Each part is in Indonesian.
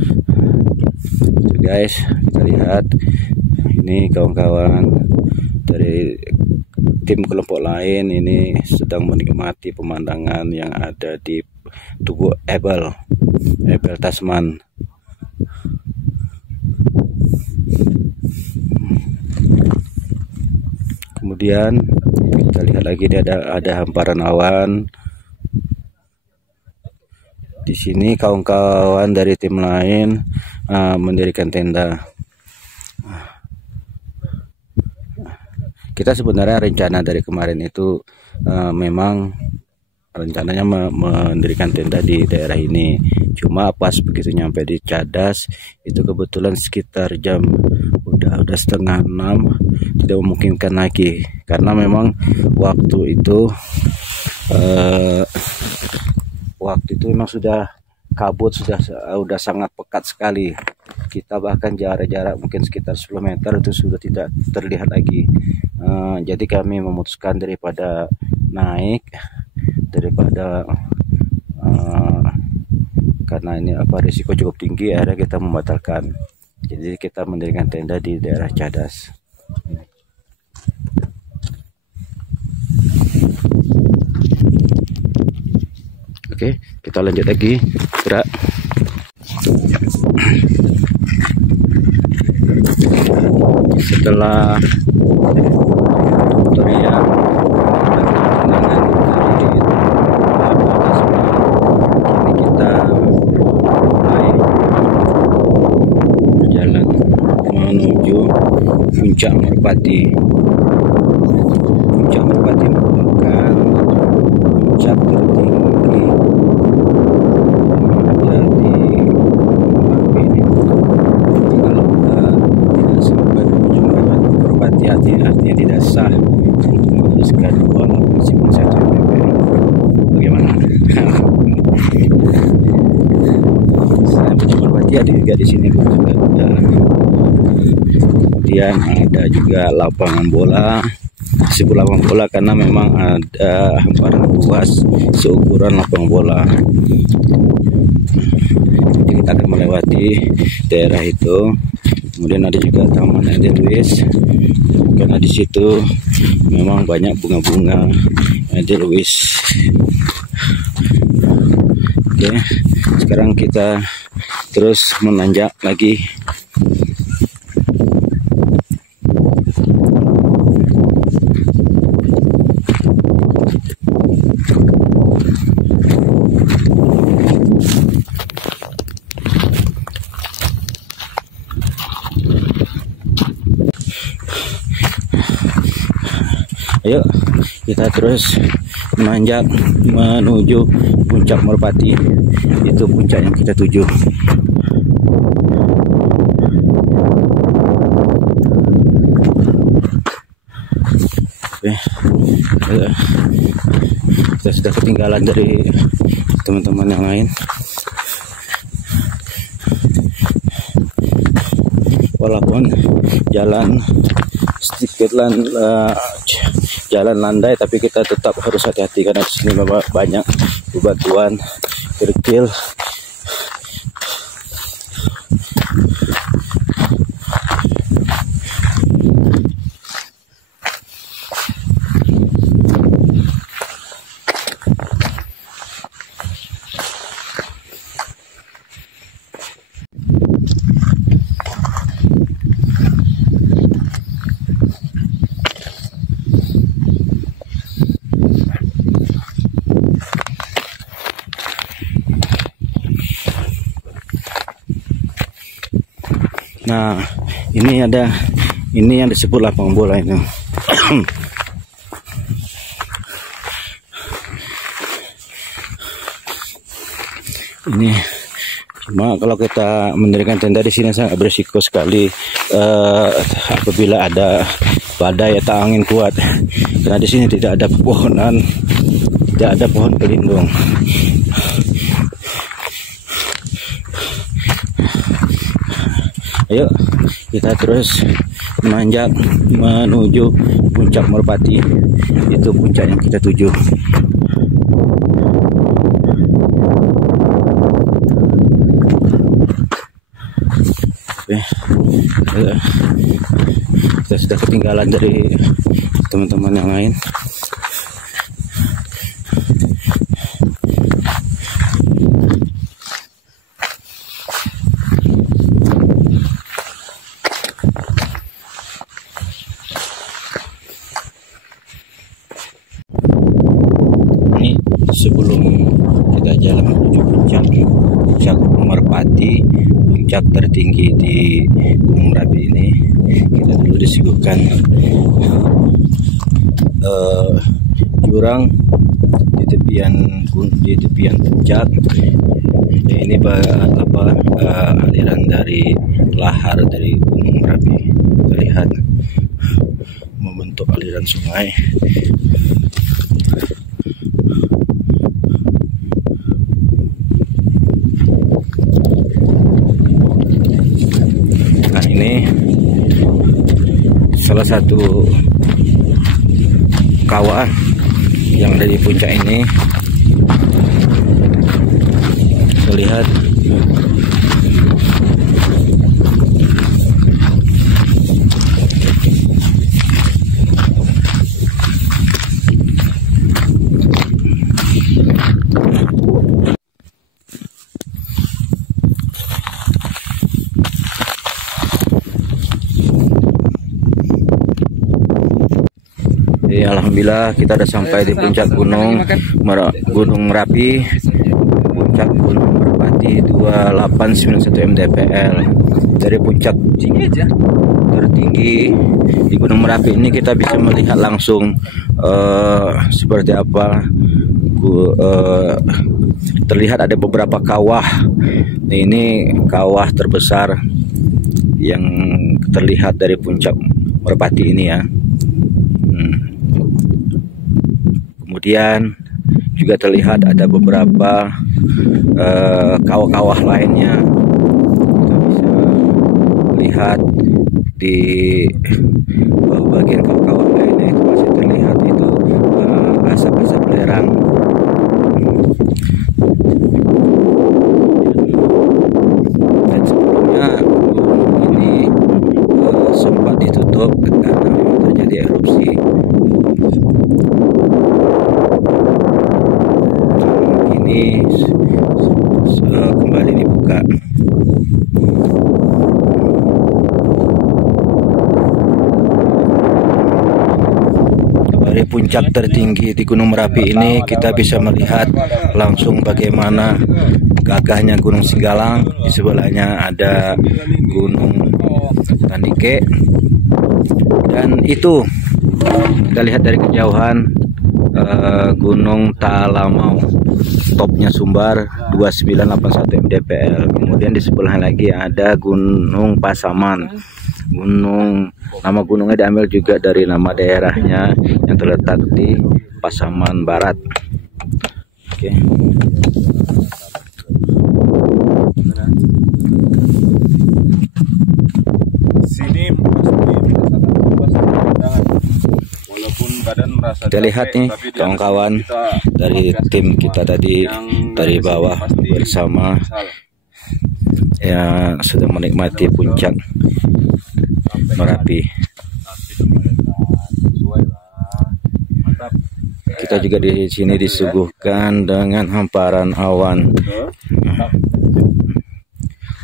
Oke guys, kita lihat ini kawan-kawan dari tim kelompok lain ini sedang menikmati pemandangan yang ada di Tugu Ebel Tasman. Kemudian kita lihat lagi ada hamparan awan. Di sini kawan-kawan dari tim lain mendirikan tenda. Kita sebenarnya rencana dari kemarin itu memang rencananya mendirikan tenda di daerah ini. Cuma pas begitu nyampe di Cadas itu kebetulan sekitar jam udah 5:30 tidak memungkinkan lagi, karena memang waktu itu memang sudah kabut, sudah sangat pekat sekali. Kita bahkan jarak mungkin sekitar 10 meter itu sudah tidak terlihat lagi. Jadi kami memutuskan daripada naik, karena ini risiko cukup tinggi, akhirnya kita membatalkan. Jadi kita mendirikan tenda di daerah Cadas. Oke, kita lanjut lagi gerak. Setelah tutorial ini kita mulai berjalan menuju Puncak Merpati. Puncak Merpati merupakan puncak tertinggi yang ada di Merapi ini. Kalau kita tidak sampai di Puncak Merpati, artinya tidak sah untuk meneruskan bola meskipun satu MPP. Bagaimana? Selain Puncak Merpati ada juga di sini juga ada. Kemudian ada juga lapangan bola. Disebut lapangan bola karena memang ada hamparan luas seukuran lapangan bola. Jadi kita akan melewati daerah itu. Kemudian ada juga Taman Ade Louis, karena di situ memang banyak bunga-bunga Ade Louis. Oke, sekarang kita terus menanjak lagi. Ayo kita terus menanjak menuju Puncak Merpati. Itu puncak yang kita tuju. Oke, kita sudah ketinggalan dari teman-teman yang lain. Walaupun jalan sedikit jalan landai, tapi kita tetap harus hati-hati karena di sini banyak bebatuan kerikil. Nah, ini yang disebut lapangan bola ini. Ini cuma kalau kita mendirikan tenda di sini sangat berisiko sekali apabila ada badai atau angin kuat. Karena di sini tidak ada pepohonan, tidak ada pohon pelindung. Ayo kita terus menanjak menuju Puncak Merpati. Itu puncak yang kita tuju. Oke. Kita sudah ketinggalan dari teman-teman yang lain. Ini sebelum kita jalan menuju puncak Merpati, puncak tertinggi di Gunung Merapi ini, kita dulu disuguhkan jurang di tepian puncak. Ya, ini aliran dari lahar dari Gunung Merapi terlihat membentuk aliran sungai. Nah, ini salah satu kawah yang ada di puncak ini. Terlihat alhamdulillah kita sudah sampai di puncak Gunung Merapi, puncak Gunung Merpati 2891 mdpl. Dari puncak tertinggi di Gunung Merapi ini kita bisa melihat langsung seperti apa. Terlihat ada beberapa kawah. Nah, ini kawah terbesar yang terlihat dari puncak Merpati ini ya. Kemudian juga terlihat ada beberapa kawah-kawah lainnya. Kita bisa melihat di bagian kawah-kawah lainnya itu masih terlihat itu asap-asap belerang. Dan sebelumnya ini sempat ditutup karena memang terjadi erupsi. Ini kembali dibuka. Dari puncak tertinggi di Gunung Merapi ini kita bisa melihat langsung bagaimana gagahnya Gunung Singgalang. Di sebelahnya ada Gunung Tandike, dan itu kita lihat dari kejauhan Gunung Talamau, topnya Sumbar 2981 mdpl. Kemudian di sebelah lagi ada Gunung Pasaman. Nama gunungnya diambil juga dari nama daerahnya yang terletak di Pasaman Barat. Oke. Sini kita lihat nih kawan-kawan dari tim kita tadi dari bawah bersama yang sudah menikmati puncak Merapi. Kita juga di sini disuguhkan dengan hamparan awan.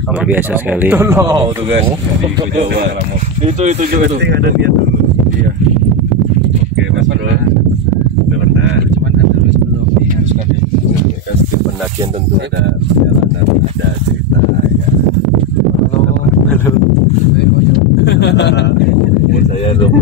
Luar biasa sekali. Itu juga tuh. Ada dia dulu. Iya. Oke, Mas Bro. Benar. Cuman ada belum harus kali. Di pendakian tentu ada perjalanan, ada cerita ya. Halo. Saya dong.